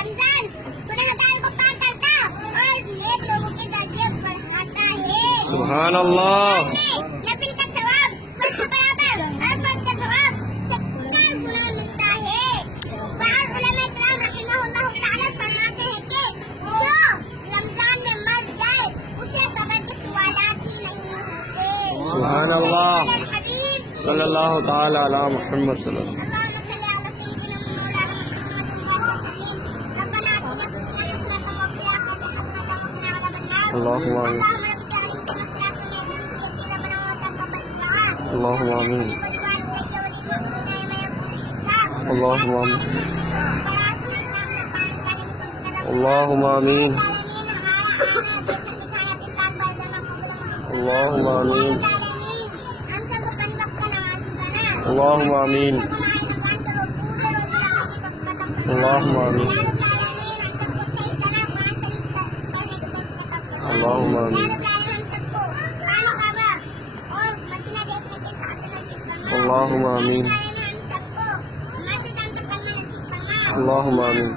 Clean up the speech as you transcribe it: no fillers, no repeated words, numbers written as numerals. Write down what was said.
रमजान गुनहगार को पार करता और नेक लोगों के दर्जे बढ़ाता है। सुभान अल्लाह। नफिल का सवाब सबसे बराबर, हर फर्ज का सवाब 70 गुना मिलता है। बाद उलमा इकराम रहमहुल्लाह तआला फरमाते हैं कि जो रमजान में मर जाए उसे कब्र के सवालात ही नहीं होते। सुभान अल्लाह। हबीब सल्लल्लाहु ताला अला मुहम्मद सल्लल्लाहु। अल्लाहुम्मा आमीन। अल्लाहुम्मा आमीन। अल्लाहुम्मा आमीन। अल्लाहुम्मा आमीन। अल्लाहुम्मा आमीन। अल्लाहुम्मा आमीन। अल्लाहुम्मा आमीन। अल्लाहुम्मा आमीन। अल्लाहुम्मा आमीन। अल्लाहुम्मा आमीन।